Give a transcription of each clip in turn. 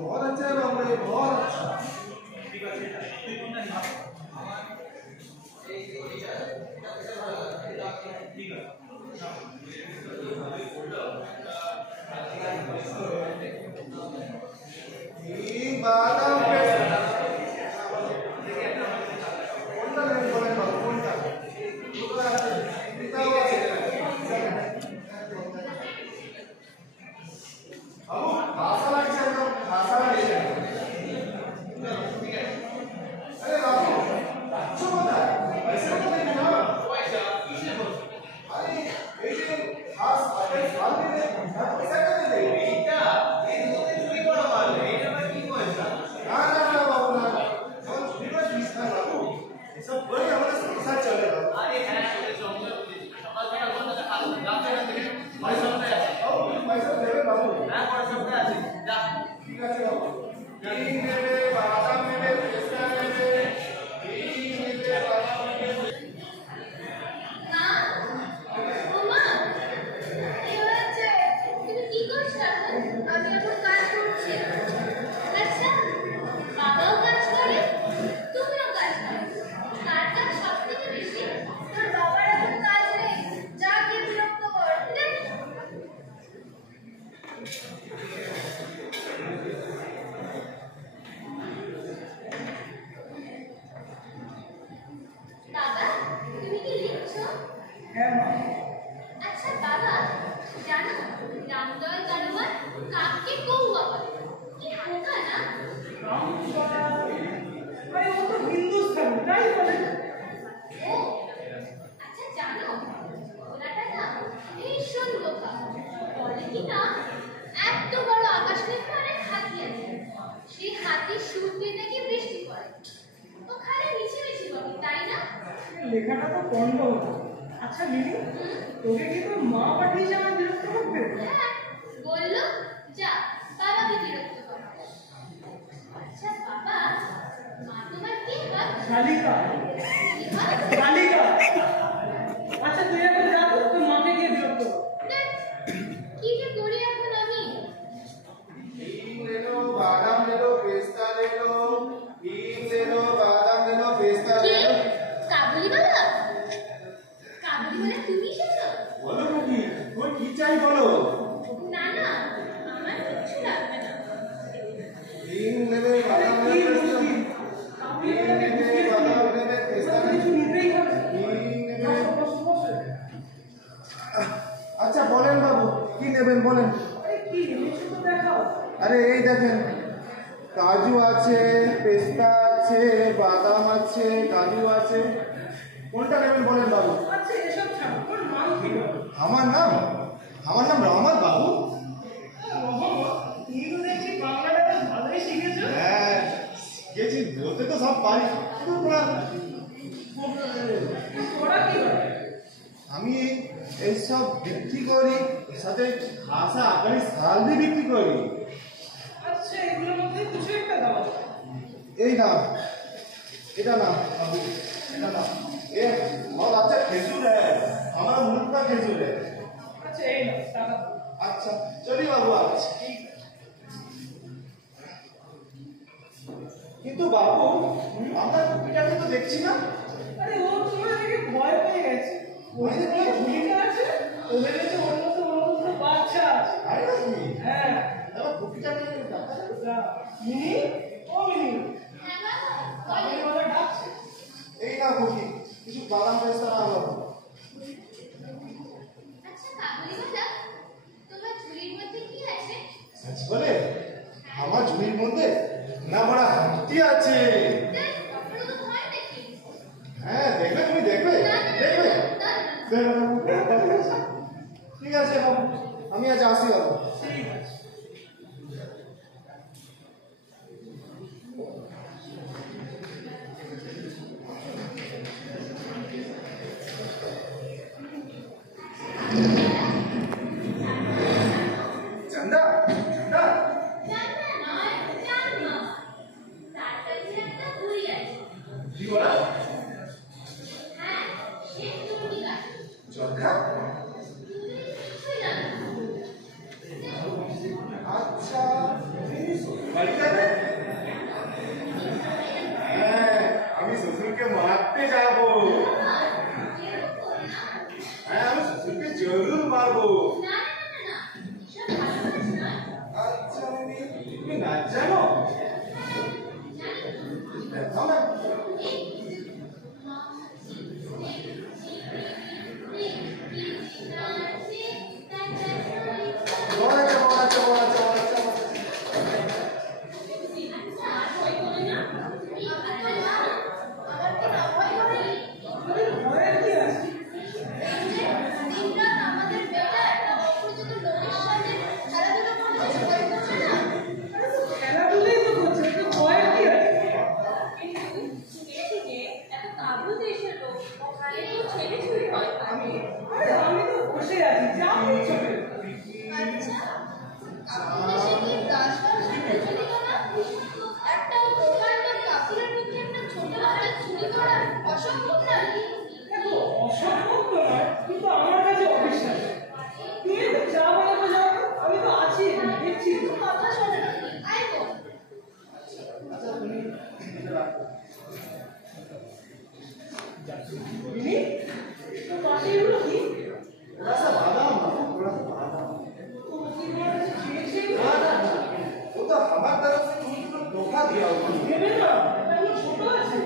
बहुत अच्छा है बाबू, ये बहुत अच्छा। बादाम লেখাটা তো বন্ধ হতো। আচ্ছা মিনি, তোকে কি তোর মা পাঠিয়েছে আমার বিরক্ত করতে? হ্যাঁ, বললো যা বাবাকে বিরক্ত কর। আচ্ছা বাবা, মা তোমার কি হয়? শালিকা। শালিকা। আচ্ছা তুই এখন যা তো, তুই মাকে গিয়ে বিরক্ত কর। কি যে করি এখন আমি? ले लो बादाम ले लो पेस्ता ले लो हींग ले लो बादाम ले लो पेस्ता ले लो কাবুলিওয়ালা তুমি এসেছো? বলো নাকি তোমার কি চাই বলো। না না, আমার কিছু লাগবে না। हींग लेবে बादाम लेবে पेस्ता কিছু নিতেই হবে। আচ্ছা বলেন বাবু কি নেবেন বলেন। কি কিছু তো দেখাও। আরে এই দেখেন কাজু আছে পেস্তা আছে বাদাম আছে কাজু আছে, কোনটা নেবেন বলেন বাবু। আচ্ছা এসব ছাড়ো, তোর নাম কি? আমার নাম রহমত বাবু। তুমি তো দেখছি বাংলাটা বেশ ভালোই শিখেছো। হ্যাঁ শিখেছি, বলতে তো সব পারি। তোরা কি করে? আমি এইসব বিক্রি করি, সাথে ভাষা আকারি শাল দিয়ে বিক্রি করি। আচ্ছা এগুলোর মধ্যে কিছু একটা দাও। এই না এটা না বাবু, এটা না ये बहुत अच्छा खेजूर है, हमारा मुल्क का खेजूर है। আচ্ছা এই নাও টাকা। अच्छा चलिए बाबू आज কিন্তু বাবু আমরা কুপিটাকে তো দেখছি না। আরে ও তোমার দেখে ভয় পেয়ে গেছে। ওই যে তোমার ঝুলিটা আছে, ও ভেবেছে ওর মধ্যে অন্য বাচ্চা আছে। আরে নাকি? হ্যাঁ তাহলে কুপিটাকে দেখা যাবে। মিনি, ও মিনি, হ্যাঁ বাবা, তাহলে ওরা ডাকছে। এই না কুপি কিছু বাদাম পেস্তা না হলো। আচ্ছা কাবুলিওয়ালা, তোমার ঝুড়ির মধ্যে কি আছে? সচ বলে আমার ঝুড়ির মধ্যে না বড় হাতি আছে। আপনারা তো ভয় নাকি? হ্যাঁ দেখবে, তুমি দেখবে দেখবে। ঠিক আছে বাবু, আমি আজ আসি বাবু। ঠিক আছে। সুরক্ষা? কিছুই জানে না। আচ্ছা, বাড়ি যাবে? হ্যাঁ, আমি শ্বশুরকে মারতে যাবো। হ্যাঁ, আমি শ্বশুরকে জরুর মারবো। না না না না, এসব ভালো কাজ নয়। আচ্ছা, তুমি নাচ জানো? দেখাও না। বলাচ্ছে, বলাচ্ছে, বলাচ্ছে, বলাচ্ছে, বলাচ্ছে। ভয়ের কি আছে? খেলাধুলাই তো করছে, তো ভয়ের কি আছে? আরে আমি তো বসে আছি, যা করছো দেখো, অসম্ভব তো নয়, কিন্তু আমার কাছে অবিশ্বাস। তুমি তো যা বলে বোঝাও, আমি তো আছি, দেখছি তো। আচ্ছা, তুমি এটা রাখো। মিনি, তো পাশে এগুলো কি? थोड़ा सा बादाम, थोड़ा सा बादाम। ও কি তোমার কাছে খেয়েছে? ना ना ना, वो तो हमारी तरफ से तुमको धोखा दिया हुआ है। দেবে না, এগুলো ছোট আছে।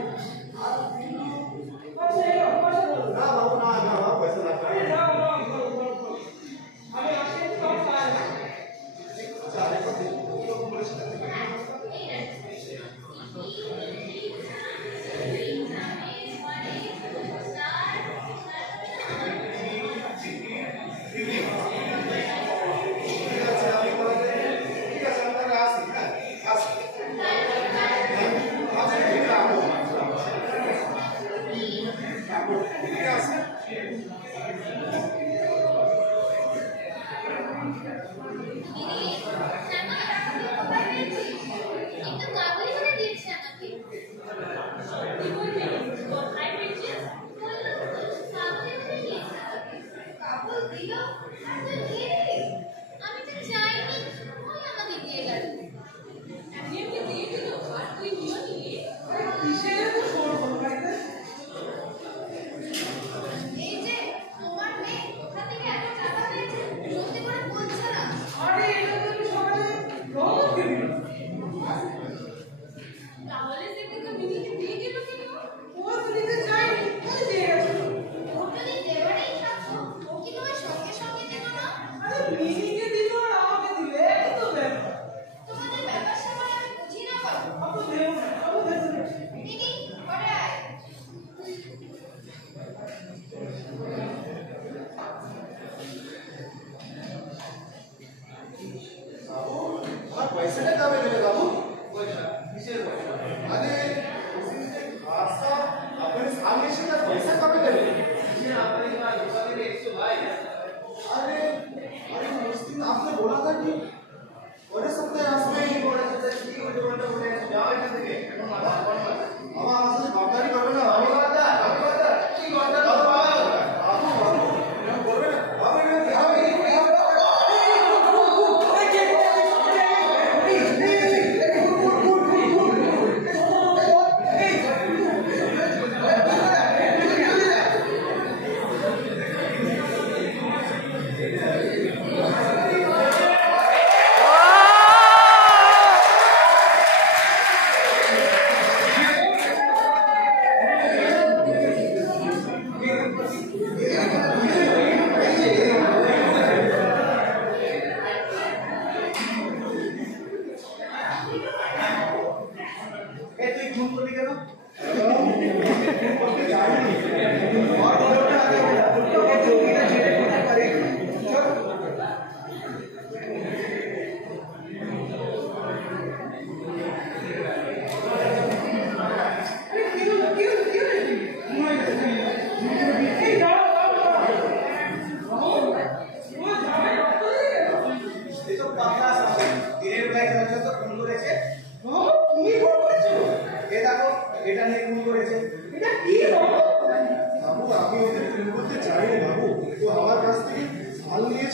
আচ্ছা, এলো, পয়সা দাও। ना बाबू ना ना बाबू पैसा ना আরে पाए। দাও, দাও, দাও, দাও, দাও। আমি আসি, তোমার পায়ে লাগি। अच्छा देखो देखो लोग बोले से ঠিক আছে আমি বলতে ঠিক আছে আমি তাহলে আসি হ্যাঁ আসি আসি ঠিক আছে আপু ঠিক আছে আরে কিসের এত শোর করো বাড়িতে? আরে এটা তো আমি সকালে রওনককে দিলাম। ও তো নিতে চাইনি, ওই দিয়ে গেছে। যদি দেওয়ারেই থাকতো ও কি তোমার সঙ্গে সঙ্গে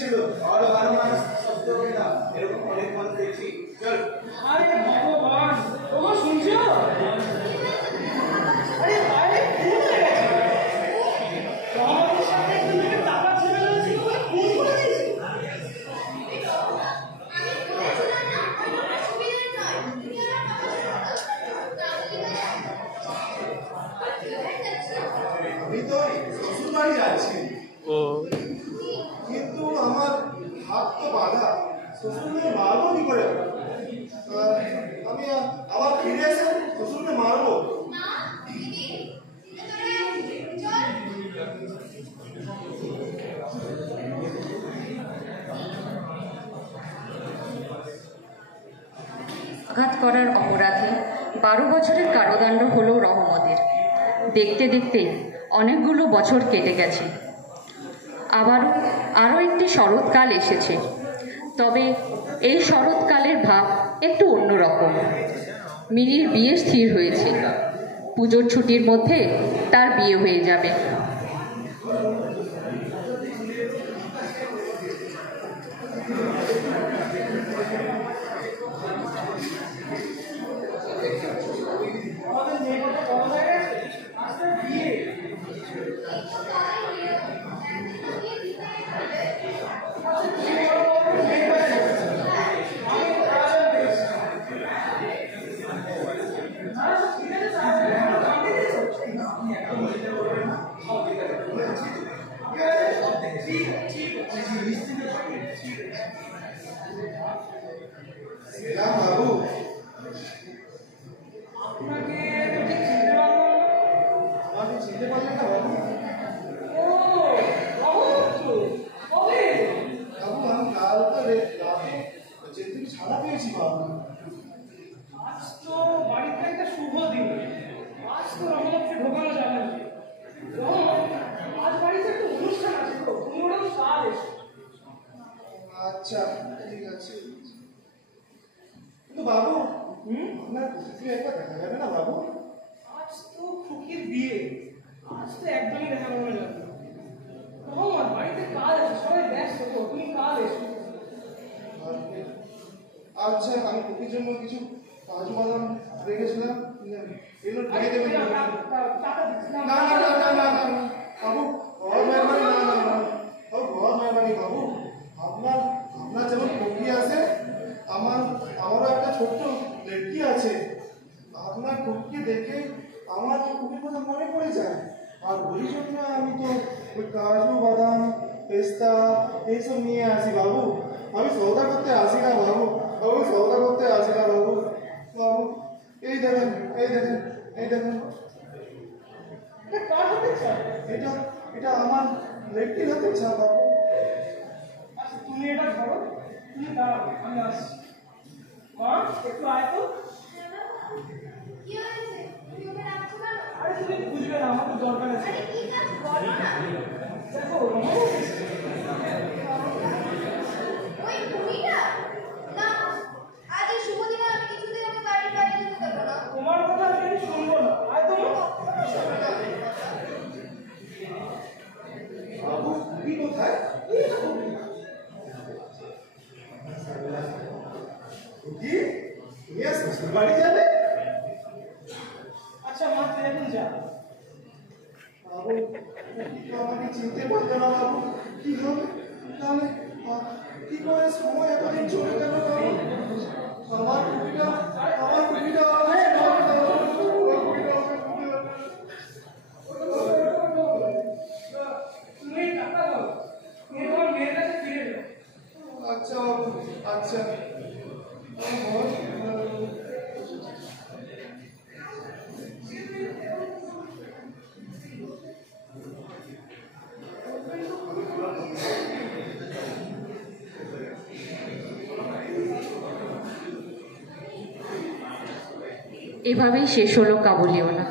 ছিল আর ভালো মানুষ সত্যি হবে না এরকম অনেক মানুষ দেখছি চল আরে ভগবান ওগো শুনছো আরে বাইরে খুন হয়ে গেছে রহমতের সামনে একটু থেকে টাকা ছেড়ে দিয়েছিল বলে খুন করে দিয়েছে আমি তো শ্বশুর বাড়ি যাচ্ছি কিন্তু আমার হাত তো বাঁধা শ্বশুরকে মারবো কি করে আমি আবার ফিরে এসে শ্বশুরকে মারবো আঘাত করার অপরাধে 12 বছরের কারাদণ্ড হলো রহমতের। দেখতে দেখতে অনেকগুলো বছর কেটে গেছে। আরও একটি শরৎকাল এসেছে। তবে এই শরৎকালের ভাব একটু অন্যরকম। মিলির বিয়ে স্থির হয়েছে। পুজোর ছুটির মধ্যে তার বিয়ে হয়ে যাবে। বাবু আমাকে চিনতে পারলেন না বাবু বাবু আমি কাল তো রাতে জেল থেকে ছাড়া পেয়েছি বাবু আজ তো বাড়িতে একটা শুভ দিন আজ তো রহমতকে ঢোকানো যাবে না আজ বাড়িতে একটা অনুষ্ঠান আছে তো তুমি ওরকম কাজ এসো আচ্ছা ঠিক আছে কিন্তু বাবু আপনার খুশি একবার দেখা যাবে না বাবু আজ তো খুকির বিয়ে আজ তো একদমই দেখা করা যাবে না রহমত বাড়িতে কাজ আছে সবাই ব্যস্ত তো তুমি কাল এসো আচ্ছা আমি খুকির জন্য কিছু কাজু বাদাম রেখেছিলাম এগুলো দিয়ে দেবেন টাকা দিচ্ছি না না না না না না বাবু बहुत मेहरबानी না না না बहुत मेहरबानी বাবু আপনার আপনার যেমন খুকি আছে আমারও একটা ছোট্ট লড়কি আছে আপনার খুকিকে দেখে আমার খুকির কথা মনে পড়ে যায় আর ওই জন্য আমি তো ওই কাজু বাদাম পেস্তা এইসব নিয়ে আসি বাবু আমি সৌদা করতে আসি না বাবু বাবু সৌদা করতে আসি না বাবু বাবু এই দেখেন এই দেখেন এই দেখেন এটা কার হতে চায় এটা এটা আমার লড়কির হতে চায় বাবু আচ্ছা তুমি এটা ধরো তুমি দাঁড়াও আমি আসছি মা একটু আয় তো কি হয়েছে তুমি ওকে রাখছো কেন আরে তুমি বুঝবে না আমার তো দরকার আছে আরে কি কাজ বলো না দেখো রহমত এসেছে। ওই বুড়িটা না আজ এই শুভ দিনে আমি কিছুতেই ওকে বাড়ির বাইরে যেতে দেবো না তোমার কথা আমি শুনবো না আয় তো বাবু কি কোথায় কি তুমি আজ শ্বশুর বাড়ি যাবে আচ্ছা মা তুই এখন যা বাবু কি তো আমাকে চিনতে পারতো না বাবু কি হবে তাহলে কি করে সময় এতদিন চলে গেল বাবু আমার কুপিটা তুমি টাকা দাও তুমি তোমার মেয়ের কাছে ফিরে যাও আচ্ছা বাবু আচ্ছা এভাবেই শেষ হলো কাবুলিওয়ালা।